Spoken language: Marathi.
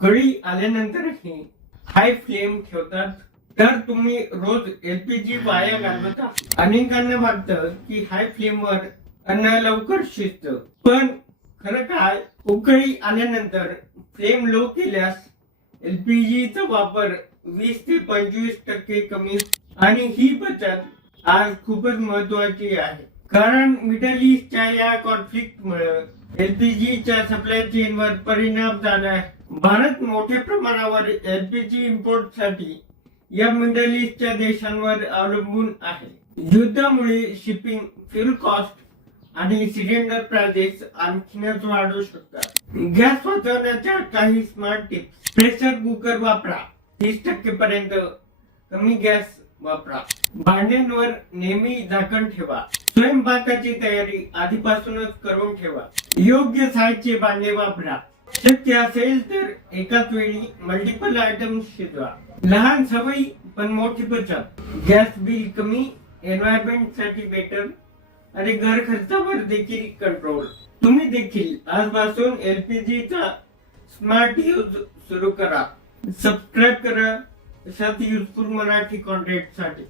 उकळी आल्यानंतरही हाय फ्लेम ठेवतात, तर तुम्ही रोज एलपीजी वाया घालवता. अनेकांना वाटतं की हाय फ्लेमवर अन्न लवकर शिजतं, पण खरं काय, उकळी आल्यानंतर फ्लेम लो केल्यास एलपीजीचा वापर 20 ते 25% कमी. आणि ही बचत आज खूपच महत्वाची आहे, कारण मिडल ईस्टच्या या कॉन्फ्लिक्टमुळे एलपीजीच्या सप्लाय चेनवर परिणाम झाला आहे. भारत मोठ्या प्रमाणावर एलपीजी इम्पोर्टसाठी या मिडल ईस्टच्या देशांवर अवलंबून आहे. युद्धामुळे शिपिंग, फ्यूल कॉस्ट आणि सिलेंडर प्राइसेस आणखीनच वाढू शकतात. गॅस वाचवण्याच्या काही स्मार्ट टिप्स. प्रेशर कुकर वापरा. 30% पर्यंत कमी गॅस वापरा. भांड्यांवर नेहमी झाकण ठेवा. स्वयंपाकाची तयारी आधीपासूनच करून ठेवा. योग्य साईजचे भांडे वापरा. शक्य असेल तर एकाच वेळी मल्टिपल आयटम शिजवा. लहान सवयी पण मोठी बचत. गॅस बिल कमी, एन्व्हायरमेंट साठी बेटर आणि घर खर्चावर देखील कंट्रोल. तुम्ही देखील आजपासून एलपीजी चा स्मार्ट यूज सुरू करा. सबस्क्राईब करा अशाच युजफुल मराठी कॉन्टेंट साठी.